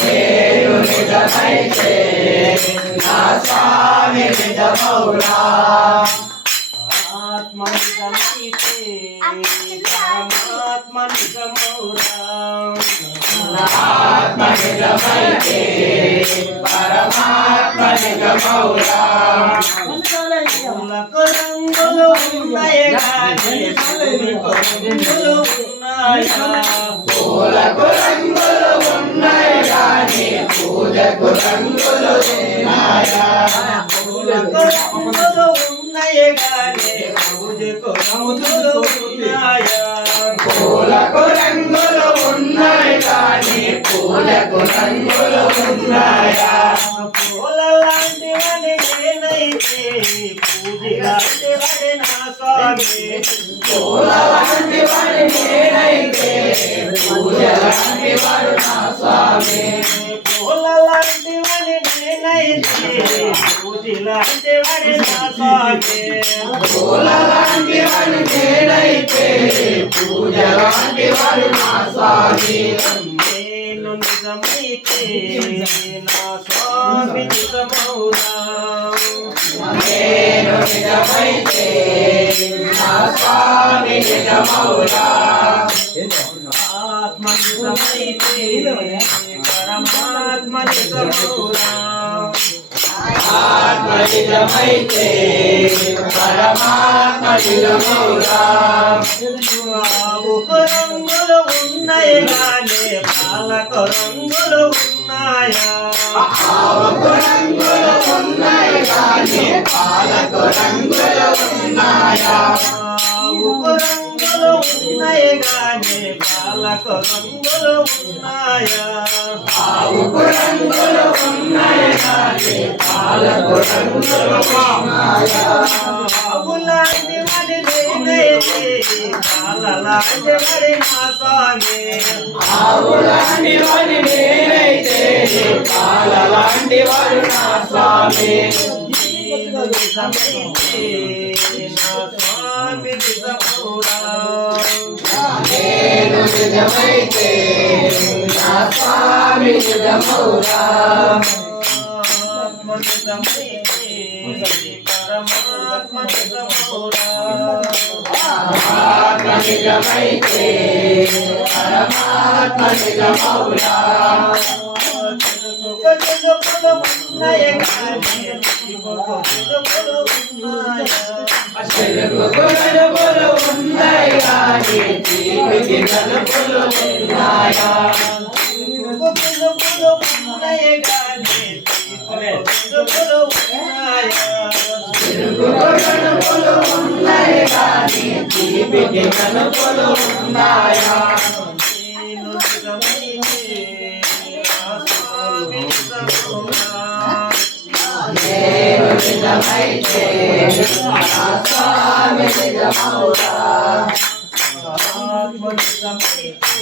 నేను నిజమైతే నా స్వామి నిజమౌరా ఆత్మ నిజమైతే పరమాత్మ నిజమౌరా ఆత్మ నిజమైతే పరమాత్మ నిజమౌరా రంగులు పూలకు రంగులు ఉన్నాయి కానీ పూజకు రంగులు ఉన్నాయా పూలకు రంగులు ఉన్నాయి కానీ పూజకు రంగులు ఉన్నాయా పూలకు రంగులు ఉన్నాయి కానీ పూజకు రంగులు ఉన్నాయా. లాంటివని నా స్వామి పూల లాంటి వాడి నేనైతే పూజ లాంటి వాడు నా స్వామి పూల లాంటివని నేనైతే పూజ లాంటివని నా స్వామి పూల లాంటి వాడి నేనైతే పూజ లాంటి వాడు నా స్వామి నిజమౌరా ఆవుకు రంగులు ఉన్నాయి కానీ పాలకు రంగులు ఉన్నాయా రంగులు ఉన్నాయి కానీ పాలకు రంగులు ఉన్నాయా ఉన్నాయి కానీ పాలకు రంగులు ఉన్నాయా? ఆవుకు రంగులు ఉన్నాయి కానీ పాలకు రంగులు ఉన్నాయా వాడి నేనైతే పాల లాంటి నా స్వామి ఆవులాంటి వాడి నేనైతే పాల వాడు నా స్వామి స్వామి నిజమైతే నా స్వామి నిజమౌరా ఆత్మ నిజమైతే పరమాత్మ నిజమౌరా నిజమైతే పరమాత్మ నిజమౌరా చిలుక చిలుకలు ఉన్నాయి కానీ చిలుక చిలుకలు ఉన్నాయా ఉన్నాయా ఉన్నాయా ఉన్నాయా నిజమైతే నా స్వామి నిజమౌరా ఆత్మ నిజమైతే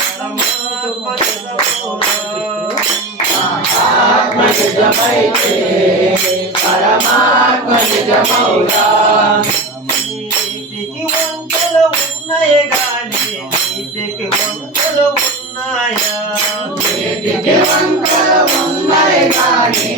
పరమాత్మ నిజమౌరా ఆత్మ నిజమైతే పరమాత్మ నిజమౌరా నీతికి వంటలు ఉన్నాయి కానీ నీతికి వంటలు ఉన్నాయా నీతికి వంటలు ఉన్నాయి కానీ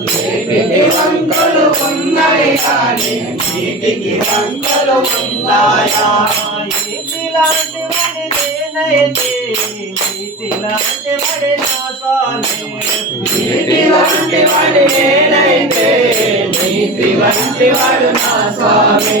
నీటికి వంకలు ఉన్నాయి కానీ నీటికి వంకలు ఉన్నాయా నేనైతే నా వాడి నేనైతే వంటి వాడు నా స్వామి.